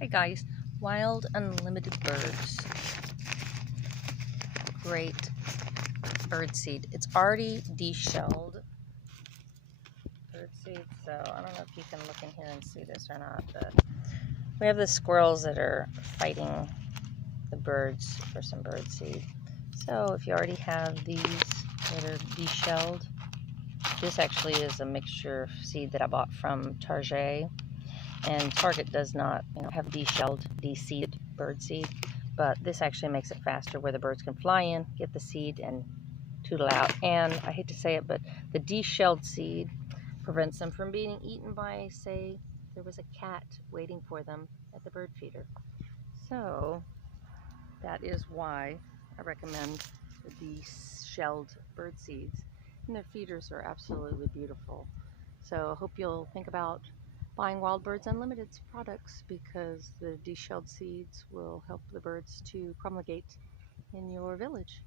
Hey guys, Wild Unlimited Birds. Great bird seed. It's already deshelled bird seed, so I don't know if you can look in here and see this or not, but we have the squirrels that are fighting the birds for some bird seed. So if you already have these that are deshelled, this actually is a mixture of seed that I bought from Target. And Target does not, have deshelled, de-seeded bird seed, but this actually makes it faster where the birds can fly in, get the seed, and tootle out. And I hate to say it, but the deshelled seed prevents them from being eaten by, say, there was a cat waiting for them at the bird feeder. So that is why I recommend the deshelled bird seeds. And their feeders are absolutely beautiful. So I hope you'll think about buying Wild Birds Unlimited's products, because the deshelled seeds will help the birds to promulgate in your village.